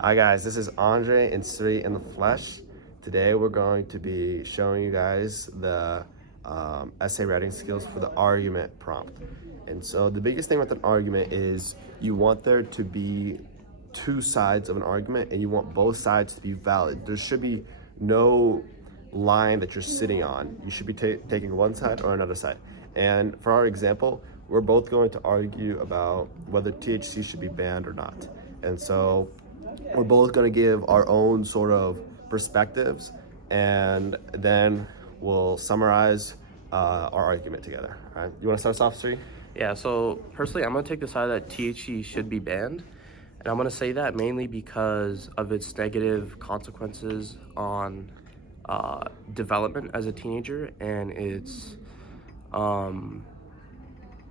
Hi guys, this is Andre and Sri in the flesh. Today we're going to be showing you guys the essay writing skills for the argument prompt. And so the biggest thing with an argument is you want there to be two sides of an argument and you want both sides to be valid. There should be no line that you're sitting on. You should be taking one side or another side. And for our example, we're both going to argue about whether THC should be banned or not. And so we're both going to give our own sort of perspectives, and then we'll summarize our argument together. All right, you want to start us off, Sri? Yeah, so personally, I'm going to take the side that THC should be banned. And I'm going to say that mainly because of its negative consequences on development as a teenager and its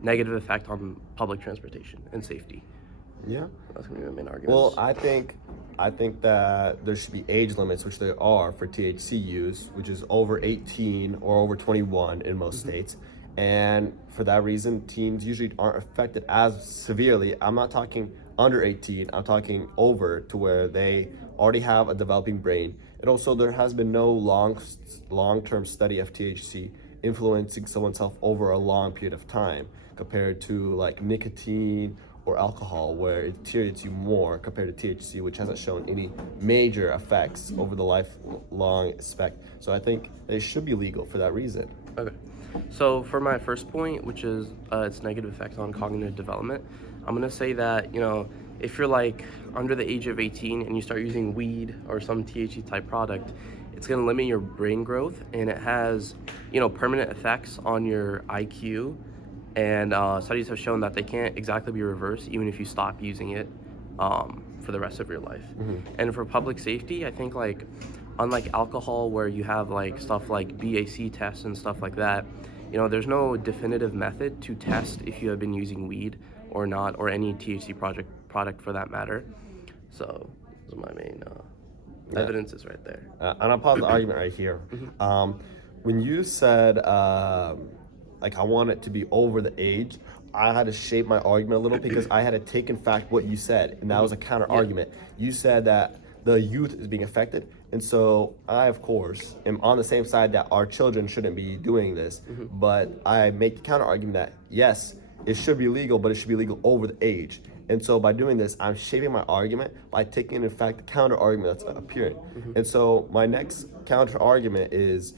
negative effect on public transportation and safety. Yeah. That's going to be my main argument. Well, I think that there should be age limits, which there are for THC use, which is over 18 or over 21 in most states. And for that reason, teens usually aren't affected as severely. I'm not talking under 18, I'm talking over, to where they already have a developing brain. And also there has been no long-term study of THC influencing someone's health over a long period of time compared to like nicotine or alcohol, where it deteriorates you more compared to THC, which hasn't shown any major effects over the lifelong aspect. So I think they should be legal for that reason. Okay. So for my first point, which is its negative effect on cognitive development, I'm going to say that, if you're like under the age of 18 and you start using weed or some THC type product, it's going to limit your brain growth, and it has, permanent effects on your IQ. And studies have shown that they can't exactly be reversed even if you stop using it for the rest of your life. And for public safety, I think unlike alcohol, where you have like stuff like BAC tests and stuff like that, there's no definitive method to test if you have been using weed or not, or any THC product for that matter. So those are my main evidences right there. And I'll pause the argument right here. When you said I want it to be over the age, I had to shape my argument a little because I had to take in fact what you said, and that was a counter argument. You said that the youth is being affected, and so I, of course, am on the same side that our children shouldn't be doing this, but I make the counter argument that yes, it should be legal, but it should be legal over the age. And so by doing this, I'm shaping my argument by taking in fact the counter argument that's appearing. And so my next counter argument is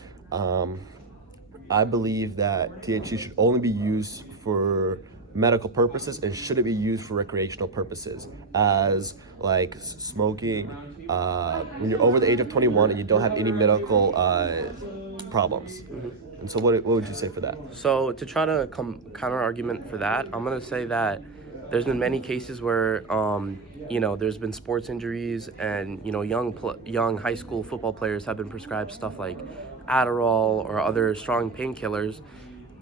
I believe that THC should only be used for medical purposes and shouldn't be used for recreational purposes, as like smoking when you're over the age of 21 and you don't have any medical problems. And so what would you say for that? So to try to counter argument for that, I'm going to say that there's been many cases where, there's been sports injuries, and, young high school football players have been prescribed stuff like Adderall or other strong painkillers,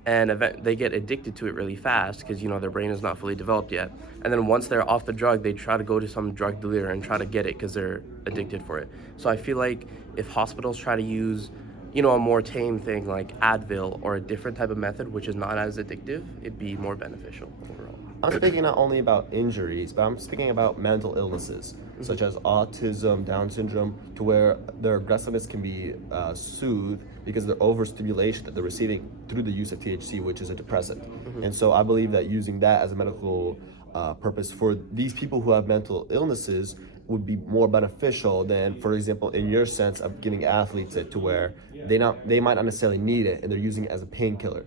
and they get addicted to it really fast because, their brain is not fully developed yet. And then once they're off the drug, they try to go to some drug dealer and try to get it because they're addicted for it. So I feel like if hospitals try to use, a more tame thing like Advil or a different type of method, which is not as addictive, it'd be more beneficial overall. I'm speaking not only about injuries, but I'm speaking about mental illnesses, such as autism, Down syndrome, to where their aggressiveness can be soothed because of the overstimulation that they're receiving through the use of THC, which is a depressant. And so I believe that using that as a medical purpose for these people who have mental illnesses would be more beneficial than, for example, in your sense of giving athletes it to where they might not necessarily need it and they're using it as a painkiller.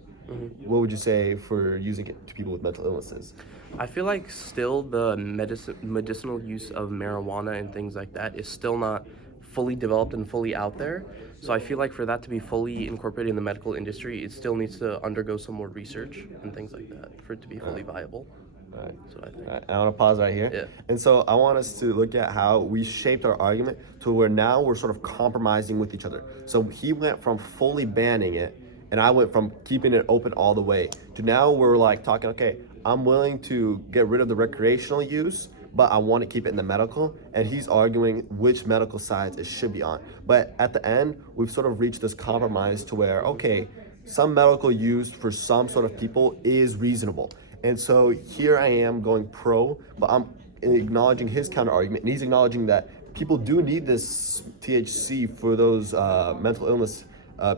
What would you say for using it to people with mental illnesses? I feel like still the medicinal use of marijuana and things like that is still not fully developed and fully out there. So I feel like for that to be fully incorporated in the medical industry, it still needs to undergo some more research and things like that for it to be fully viable. All right. That's what I think. All right. I want to pause right here. Yeah. And so I want us to look at how we shaped our argument to where now we're sort of compromising with each other. So he went from fully banning it, and I went from keeping it open all the way to now we're like talking, okay, I'm willing to get rid of the recreational use, but I want to keep it in the medical. And he's arguing which medical sides it should be on. But at the end, we've sort of reached this compromise to where, okay, some medical use for some sort of people is reasonable. And so here I am going pro, but I'm acknowledging his counter argument, and he's acknowledging that people do need this THC for those mental illness,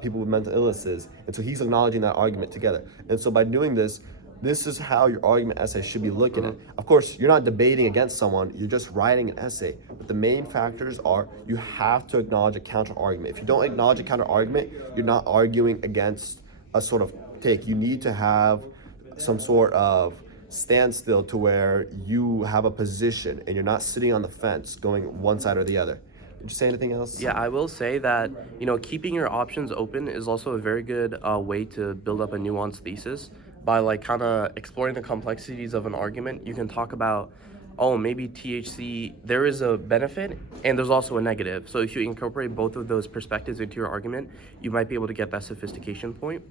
people with mental illnesses, and so he's acknowledging that argument together. And so by doing this, this is how your argument essay should be looking at. Of course, you're not debating against someone, you're just writing an essay. But the main factors are you have to acknowledge a counter argument. If you don't acknowledge a counter argument, you're not arguing against a sort of take. You need to have some sort of standstill to where you have a position and you're not sitting on the fence going one side or the other. Did you say anything else? Yeah, I will say that, keeping your options open is also a very good way to build up a nuanced thesis. By like kind of exploring the complexities of an argument, you can talk about, oh, maybe THC, there is a benefit and there's also a negative. So if you incorporate both of those perspectives into your argument, you might be able to get that sophistication point.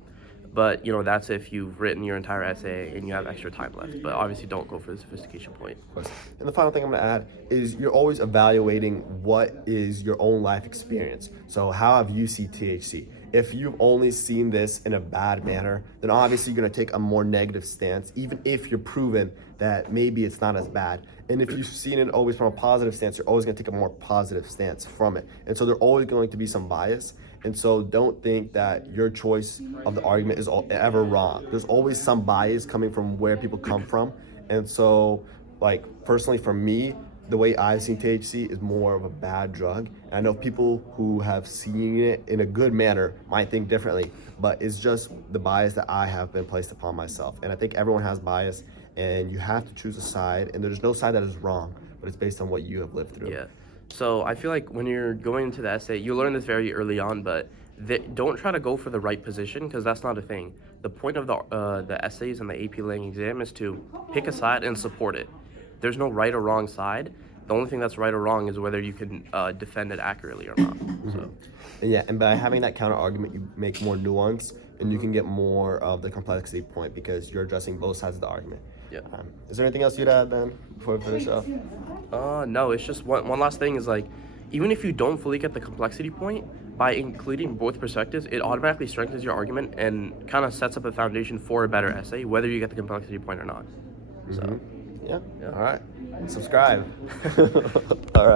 But, that's if you've written your entire essay and you have extra time left. But obviously don't go for the sophistication point. And the final thing I'm going to add is you're always evaluating what is your own life experience. So how have you seen THC? If you've only seen this in a bad manner, then obviously you're going to take a more negative stance, even if you're proven that maybe it's not as bad. And if you've seen it always from a positive stance, you're always going to take a more positive stance from it. And so there's always going to be some bias. And so don't think that your choice of the argument is ever wrong. There's always some bias coming from where people come from. And so, like, personally for me, the way I've seen THC is more of a bad drug. And I know people who have seen it in a good manner might think differently, but it's just the bias that I have been placed upon myself. And I think everyone has bias, and you have to choose a side, and there's no side that is wrong, but it's based on what you have lived through. Yeah. So I feel like when you're going into the essay, you learn this very early on, but don't try to go for the right position, because that's not a thing. The point of the essays and the AP Lang exam is to pick a side and support it. There's no right or wrong side. The only thing that's right or wrong is whether you can defend it accurately or not. So. Yeah, and by having that counter argument, you make more nuance, and you can get more of the complexity point because you're addressing both sides of the argument. Yeah. Is there anything else you'd add then before we finish off? No, it's just one last thing is, like, even if you don't fully get the complexity point, by including both perspectives, it automatically strengthens your argument and kind of sets up a foundation for a better essay, whether you get the complexity point or not. So. Yeah. All right. Subscribe. All right.